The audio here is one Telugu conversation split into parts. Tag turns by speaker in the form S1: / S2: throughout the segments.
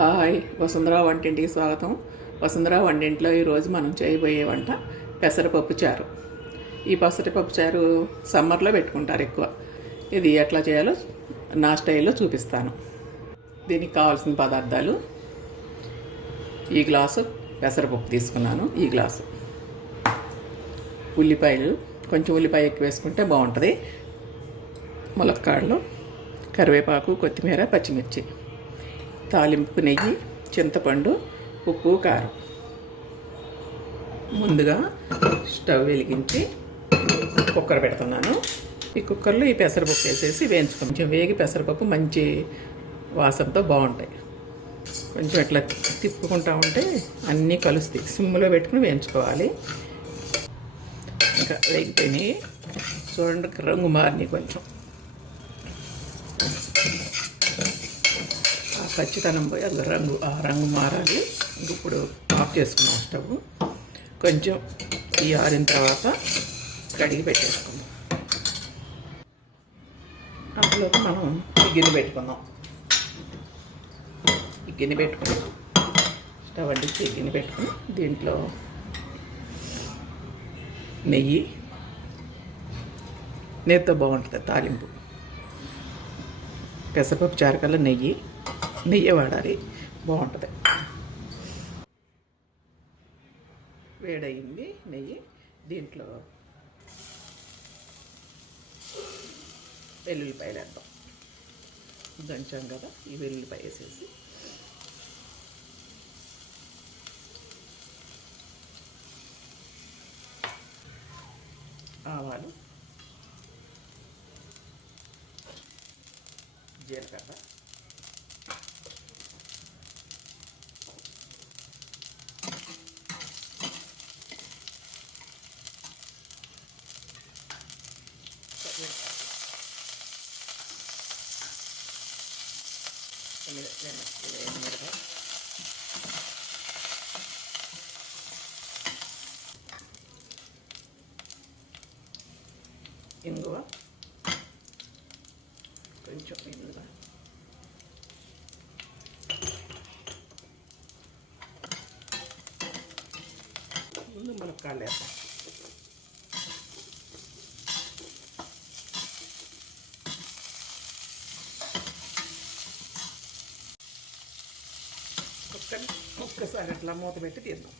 S1: హాయ్ వసుంధర వంటింటికి స్వాగతం. వసుంధర వంటింట్లో ఈరోజు మనం చేయబోయే వంట పెసరపప్పు చారు. ఈ పెసరపప్పు చారు సమ్మర్లో పెట్టుకుంటారు ఎక్కువ. ఇది ఎట్లా చేయాలో నా స్టైల్లో చూపిస్తాను. దీనికి కావాల్సిన పదార్థాలు. ఈ గ్లాసు పెసరపప్పు తీసుకున్నాను ఈ గ్లాసు. ఉల్లిపాయలు కొంచెం ఉల్లిపాయ ఎక్కువ వేసుకుంటే బాగుంటుంది. ములక్కాడలు కరివేపాకు కొత్తిమీర పచ్చిమిర్చి. తాలింపు నెయ్యి చింతపండు ఉప్పు కారం. ముందుగా స్టవ్ వెలిగించి కుక్కర్ పెడుతున్నాను. ఈ కుక్కర్లో ఈ పెసరపప్పు వేసేసి వేయించుకో కొంచెం వేగి పెసరపప్పు మంచి వాసనతో బాగుంటాయి. కొంచెం ఇట్లా తిప్పుకుంటా ఉంటే అన్నీ కలుస్తాయి. సిమ్లో పెట్టుకుని వేయించుకోవాలి. ఇంకా వేగిపోయినాయి. చూడండి రంగు మారినాయి కొంచెం. ఖచ్చితంగా పచ్చితనం పోయి అది రంగు ఆ రంగు మారాలి. ఇప్పుడు ఆఫ్ చేసుకున్నాం స్టవ్. కొంచెం ఈ ఆరిన తర్వాత కడిగి పెట్టేసుకుందాం. అందులో మనం గిన్నె పెట్టుకుందాం. గిన్నె పెట్టుకుందాం స్టవ్ అంటించి గిన్నె పెట్టుకుని దీంట్లో నెయ్యి నెయ్యితో బాగుంటుంది తాలింపు. పెసరపప్పు చారకల్ల నెయ్యి నెయ్యి వాడాలి. బాగుంటుంది. వేడయింది నెయ్యి. దీంట్లో వెల్లుల్లిపాయలు వేద్దాం. దంచాం కదా ఈ వెల్లుల్లిపాయ వేసేసి. ఆవాలు. జీలకర్ర. మిరపకాయ ఇంగువ కొంచెం ఇంగువ ముందు మునక్కాయలు వేద్దాం ఒక్క ఒక్కసారి అట్లా మూత పెట్టి తీద్దాం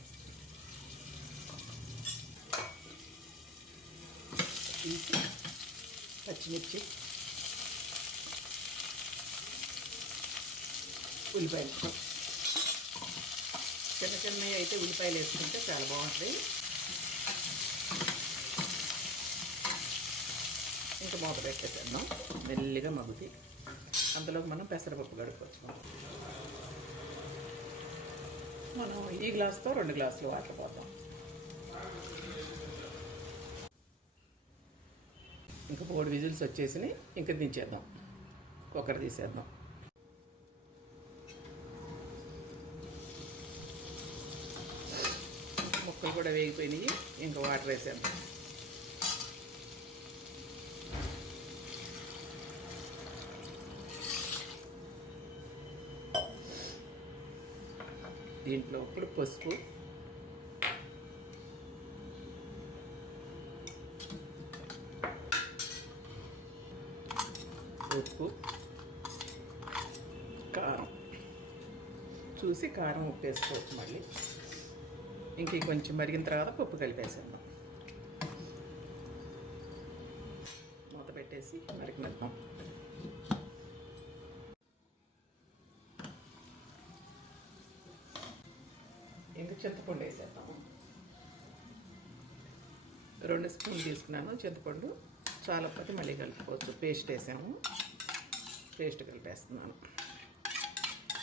S1: తీసి పచ్చిమిర్చి ఉల్లిపాయలు. చిన్న చిన్నవి అయితే ఉల్లిపాయలు వేసుకుంటే చాలా బాగుంటుంది. ఇంకా మూత పెట్టేసేద్దాం మెల్లిగా మగ్గుతాయి. అందులో మనం పెసరపప్పు కడుక్కోవచ్చు. మనం ఈ గ్లాస్తో రెండు గ్లాసులు వాటర్ పోతాం ఇంకా మూడు విజిల్స్ వచ్చేసినాయి ఇంకా దించేద్దాం. కుక్కర్ తీసేద్దాం. ముక్కలు కూడా వేగిపోయినాయి. ఇంకా వాటర్ వేసేద్దాం. దీంట్లో ఇప్పుడు పసుపు. ఉప్పు. కారం. చూసి కారం ఉప్పు వేసుకోవచ్చు మళ్ళీ. ఇంక కొంచెం మరిగిన తర్వాత పప్పు కలిపేసేద్దాం. మూత పెట్టేసి మరిగినద్దాం చింతపండు వేసేద్దాము. రెండు స్పూన్లు తీసుకున్నాను చింతపండు. చాలా పది మళ్ళీ కలుపుకోవచ్చు. పేస్ట్ వేసాము. పేస్ట్ కలిపేస్తున్నాను.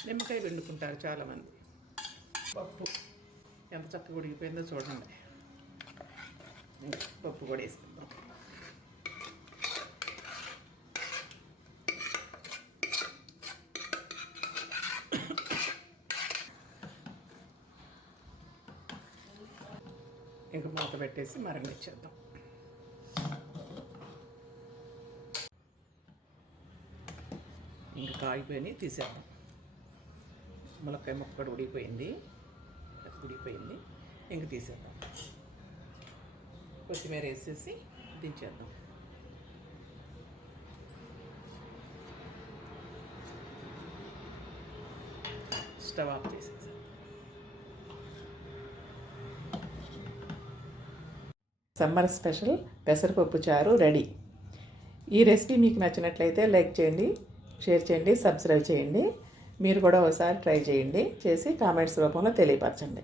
S1: నిమ్మకాయ వండుకుంటారు చాలామంది. పప్పు. ఎంత చక్కగా ఉడికిపోయిందో చూడండి. పప్పు కూడా వేసుకుందాం. ఇంక మూత పెట్టేసి మరగనిచ్చేద్దాం. ఇంకా కాగిపోయి తీసేద్దాం. ములక్కాయ ముక్క కూడా ఉడికిపోయింది. ఉడికిపోయింది. ఇంక తీసేద్దాం. కొత్తిమీర వేసేసి దించేద్దాం. స్టవ్ ఆఫ్ చేసేసాం సమ్మర్ స్పెషల్ పెసరపప్పు చారు రెడీ. ఈ రెసిపీ మీకు నచ్చినట్లయితే లైక్ చేయండి షేర్ చేయండి సబ్స్క్రైబ్ చేయండి. మీరు కూడా ఒకసారి ట్రై చేయండి చేసి కామెంట్స్ రూపంలో తెలియపరచండి.